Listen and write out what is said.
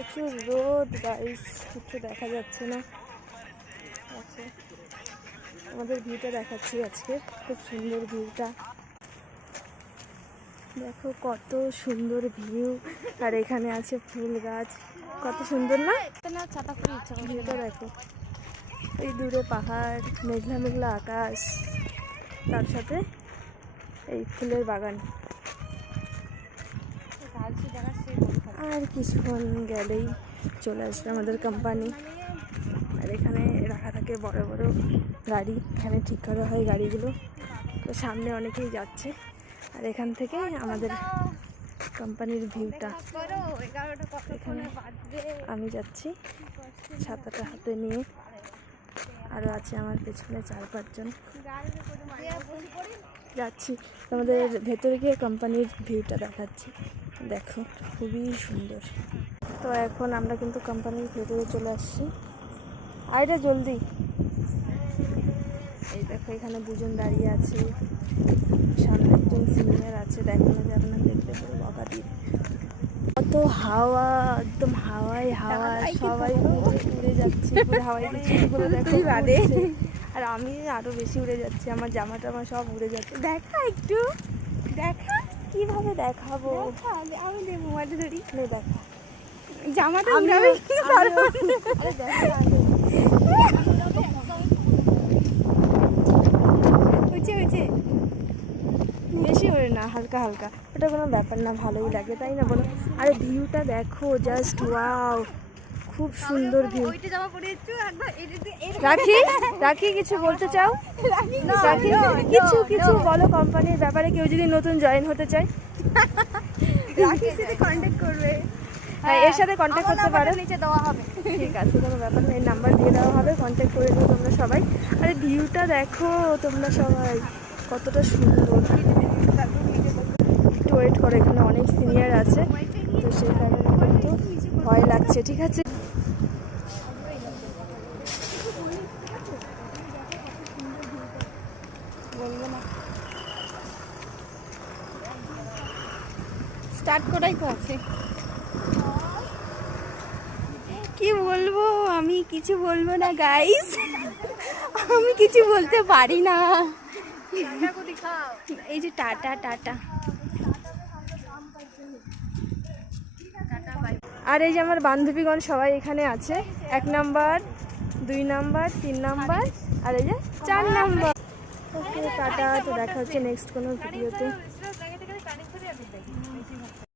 প্রচুর রোদ গাইস, কিছু দেখা যাচ্ছে না। আচ্ছা, আমাদের ভিউটা দেখাচ্ছি আজকে, খুব সুন্দর ভিউটা দেখো, কত সুন্দর ভিউ। আর এখানে আছে ফুল গাছ, কত সুন্দর না? ভিউটা দেখো, এই দূরে পাহাড়, মেঘলা মেঘলা আকাশ, তার সাথে এই ফুলের বাগান। আর কিছুক্ষণ গেলেই চলে আসবে আমাদের কোম্পানি। আর এখানে রাখা থাকে বড় বড় গাড়ি, এখানে ঠিক করা হয় গাড়িগুলো। তো সামনে অনেকেই যাচ্ছে, আর এখান থেকে আমাদের কোম্পানির ভিউটা। এখানে আমি যাচ্ছি ছাতাটা হাতে নিয়ে, আরও আছে আমার পেছনে 4-5 জন যাচ্ছি। আমাদের ভেতরে গিয়ে কোম্পানির ভিউটা দেখাচ্ছি, দেখো খুবই সুন্দর। তো এখন আমরা কিন্তু কোম্পানির ভেতরে চলে আসছি। আর এটা জলদি, এই দেখো এখানে 2 জন দাঁড়িয়ে আছে, সামনে একজন সিনিয়র আছে, দেখানো যাবে না, দেখতে পুরো বকা দিয়ে। কত হাওয়া, একদম হাওয়ায় হাওয়া, সবাই উড়ে যাচ্ছে পুরো হাওয়ায়। বলে দেখো বাদে, আর আমি আরো বেশি উড়ে যাচ্ছি, আমার জামা টামা সব উড়ে যাচ্ছে। দেখা একটু, দেখা কিভাবে দেখাবো, আমি দেবো মোবাইল ধরি, দেখা জামাটা উড়াবে। বেশি ওড়ে না, হালকা হালকা, ওটা কোনো ব্যাপার না, ভালোই লাগে তাই না বলো? আরে ভিউটা দেখো, জাস্ট ওয়াও, খুব সুন্দর ভিউ। রাখি রাখি কিছু বলতে চাও? রাখি কিছু কিছু বলো কোম্পানির ব্যাপারে, কেউ যদি নতুন জয়েন হতে চায় রাখির সাথে কন্ট্যাক্ট করবে। হ্যাঁ, এর সাথে কন্ট্যাক্ট করতে পারো, নিচে দেওয়া হবে। ঠিক আছে, কোনো ব্যাপার না, এই নাম্বার দিয়ে দেওয়া হবে, কন্ট্যাক্ট করে দিও তোমরা সবাই। আরে ভিউটা দেখো তোমরা সবাই, কতটা সুন্দর। একটু ওয়েট করো, এখানে অনেক সিনিয়র আছে, তো সেই কারণে কিন্তু ভয় লাগছে। ঠিক আছে, বলবো না, স্টার্ট করাই তো আছে। কি বলবো, আমি কিছু বলবো না গাইস, আমি কিছু বলতে পারি না। এই যে টাটা টাটা। আর এই যে আমার বান্ধবীগণ সবাই এখানে আছে, 1 নাম্বার, 2 নাম্বার, 3 নাম্বার, আর এই যে 4 নাম্বার। ওকে টাটা, তো দেখা হচ্ছে নেক্সট কোনো ভিডিওতে।